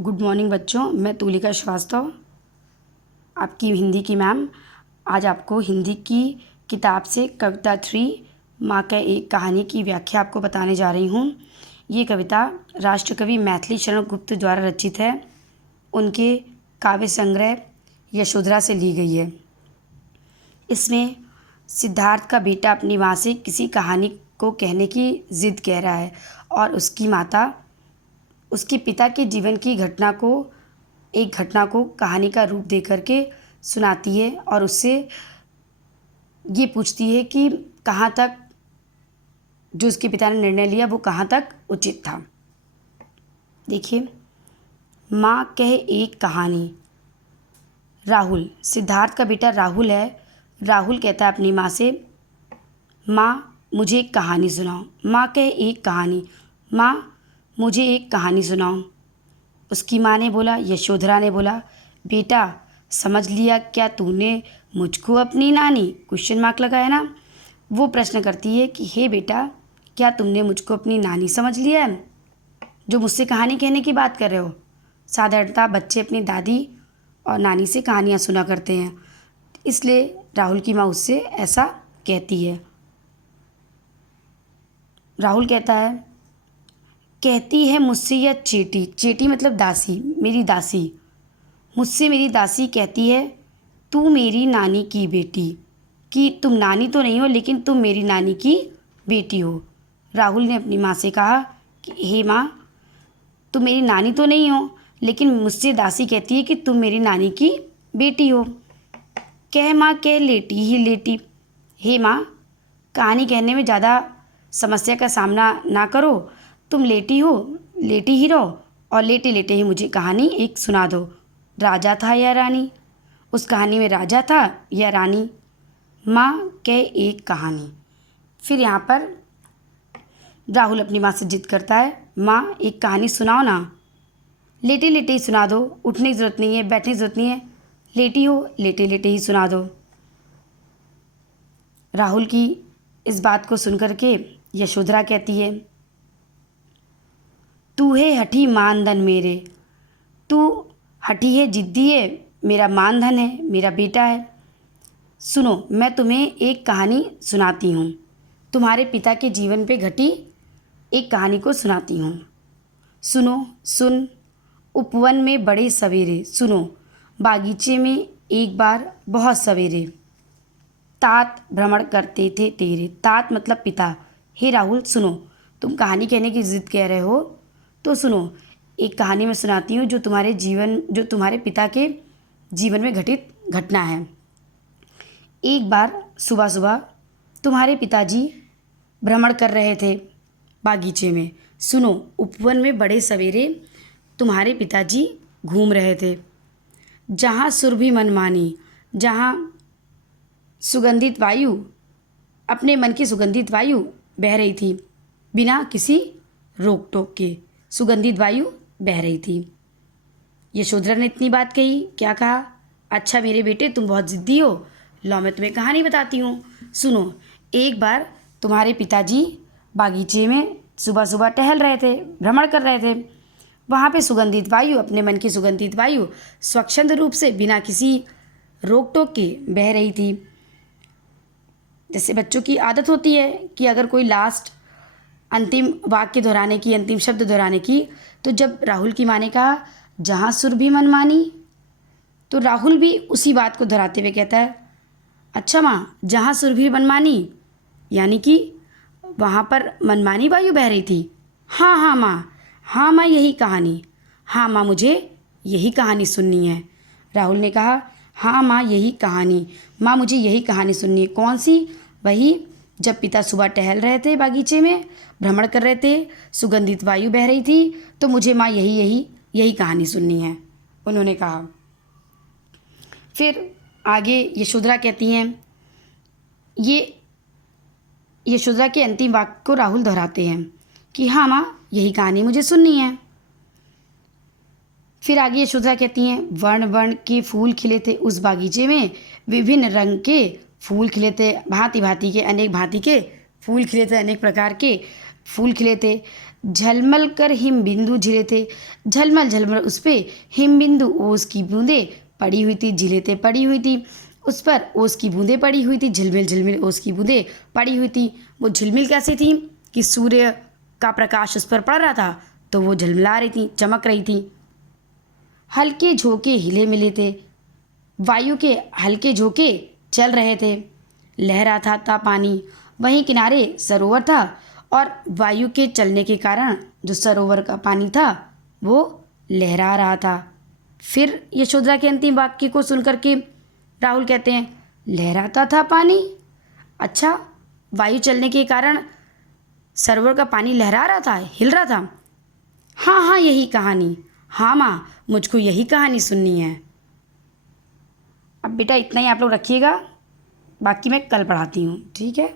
Good morning बच्चों, मैं तुलिका श्रीवास्तव, आपकी हिंदी की मैम। आज आपको हिंदी की किताब से कविता 3 माँ का एक कहानी की व्याख्या आपको बताने जा रही हूँ। ये कविता राष्ट्रकवि मैथिली शरण गुप्त द्वारा रचित है। उनके काव्य संग्रह यशोधरा से ली गई है। इसमें सिद्धार्थ का बेटा अपनी माँ से किसी कहानी को कहने की ज़िद कह रहा है और उसकी माता उसके पिता के जीवन की एक घटना को कहानी का रूप दे करके सुनाती है और उससे ये पूछती है कि कहाँ तक जो उसके पिता ने निर्णय लिया वो कहाँ तक उचित था। देखिए, माँ कहे एक कहानी। राहुल, सिद्धार्थ का बेटा राहुल है। राहुल कहता है अपनी माँ से, माँ मुझे एक कहानी सुनाओ। माँ कहे एक कहानी। माँ मुझे एक कहानी सुनाओ। उसकी माँ ने बोला, यशोधरा ने बोला, बेटा समझ लिया क्या तूने मुझको अपनी नानी? क्वेश्चन मार्क लगाया ना। वो प्रश्न करती है कि हे बेटा, क्या तुमने मुझको अपनी नानी समझ लिया है, जो मुझसे कहानी कहने की बात कर रहे हो? साधारणतः बच्चे अपनी दादी और नानी से कहानियाँ सुना करते हैं, इसलिए राहुल की माँ उससे ऐसा कहती है। राहुल कहती है मुझसे यह चेटी। चेटी मतलब दासी, मेरी दासी। मुझसे मेरी दासी कहती है, तू मेरी नानी की बेटी, कि तुम नानी तो नहीं हो लेकिन तुम मेरी नानी की बेटी हो। राहुल ने अपनी माँ से कहा कि हे माँ, तुम मेरी नानी तो नहीं हो लेकिन मुझसे दासी कहती है कि तुम मेरी नानी की बेटी हो। कह माँ कह लेटी ही लेटी। हे माँ, कहानी कहने में ज़्यादा समस्या का सामना ना करो। तुम लेटी हो, लेटी ही रहो और लेटे लेटे ही मुझे कहानी एक सुना दो। राजा था या रानी? उस कहानी में राजा था या रानी? माँ कहे एक कहानी। फिर यहाँ पर राहुल अपनी माँ से जिद करता है, माँ एक कहानी सुनाओ ना। लेटे लेटे ही सुना दो, उठने की ज़रूरत नहीं है, बैठने की ज़रूरत नहीं है, लेटी हो लेटे लेटे ही सुना दो। राहुल की इस बात को सुनकर के यशोधरा कहती है, तू है हठी मानधन मेरे। तू हठी है, जिद्दी है, मेरा मानधन है, मेरा बेटा है। सुनो, मैं तुम्हें एक कहानी सुनाती हूँ। तुम्हारे पिता के जीवन पे घटी एक कहानी को सुनाती हूँ। सुनो सुन, उपवन में बड़े सवेरे। सुनो, बागीचे में एक बार बहुत सवेरे तात भ्रमण करते थे तेरे। तात मतलब पिता। हे राहुल सुनो, तुम कहानी कहने की जिद कह रहे हो तो सुनो, एक कहानी मैं सुनाती हूँ जो तुम्हारे पिता के जीवन में घटित घटना है। एक बार सुबह सुबह तुम्हारे पिताजी भ्रमण कर रहे थे बागीचे में। सुनो, उपवन में बड़े सवेरे तुम्हारे पिताजी घूम रहे थे। जहाँ सुरभि मनमानी, जहाँ सुगंधित वायु, अपने मन की सुगंधित वायु बह रही थी बिना किसी रोक टोक के। सुगंधित वायु बह रही थी। यशोधरा ने इतनी बात कही, क्या कहा? अच्छा मेरे बेटे, तुम बहुत ज़िद्दी हो, लो मैं तुम्हें कहानी बताती हूँ। सुनो, एक बार तुम्हारे पिताजी बागीचे में सुबह सुबह टहल रहे थे, भ्रमण कर रहे थे। वहाँ पे सुगंधित वायु, अपने मन की सुगंधित वायु स्वच्छंद रूप से बिना किसी रोक टोक के बह रही थी। जैसे बच्चों की आदत होती है कि अगर कोई लास्ट अंतिम वाक्य दोहराने की, अंतिम शब्द दोहराने की, तो जब राहुल की माँ ने कहा जहाँ सुरभि मनमानी, तो राहुल भी उसी बात को दोहराते हुए कहता है, अच्छा माँ, जहाँ सुरभि मनमानी यानी कि वहाँ पर मनमानी वायु बह रही थी। हाँ हाँ माँ, हाँ माँ यही कहानी। हाँ माँ, मुझे यही कहानी सुननी है। राहुल ने कहा, हाँ माँ यही कहानी। माँ मुझे यही कहानी सुननी है। कौन सी? वही, जब पिता सुबह टहल रहे थे बागीचे में, भ्रमण कर रहे थे, सुगंधित वायु बह रही थी, तो मुझे माँ यही कहानी सुननी है, उन्होंने कहा। फिर आगे यशोधरा कहती हैं, ये यशोधरा के अंतिम वाक्य को राहुल दोहराते हैं कि हाँ माँ यही कहानी मुझे सुननी है। फिर आगे यशोधरा कहती हैं, वर्ण वर्ण के फूल खिले थे उस बागीचे में, विभिन्न रंग के फूल खिले थे, भांति भांति के, अनेक भांति के फूल खिले थे, अनेक प्रकार के फूल खिले थे। झलमल कर हिम बिंदु झिले थे। झलमल झलमल उस पर हिम बिंदु ओस की बूंदें पड़ी हुई थी, झिले थे पड़ी हुई थी, उस पर ओस की बूंदें पड़ी हुई थी, झिलमिल झिलमिल ओस की बूंदें पड़ी हुई थी। वो झिलमिल कैसी थी कि सूर्य का प्रकाश उस पर पड़ रहा था तो वो झलमिला रही थी, चमक रही थी। हल्के झोंके हिले मिले थे, वायु के हल्के झोंके चल रहे थे। लहराता था पानी, वहीं किनारे सरोवर था और वायु के चलने के कारण जो सरोवर का पानी था वो लहरा रहा था। फिर यशोधरा के अंतिम वाक्य को सुनकर के राहुल कहते हैं, लहराता था पानी? अच्छा, वायु चलने के कारण सरोवर का पानी लहरा रहा था, हिल रहा था। हाँ हाँ, यही कहानी। हाँ माँ, मुझको यही कहानी सुननी है। अब बेटा इतना ही आप लोग रखिएगा, बाकी मैं कल पढ़ाती हूँ, ठीक है।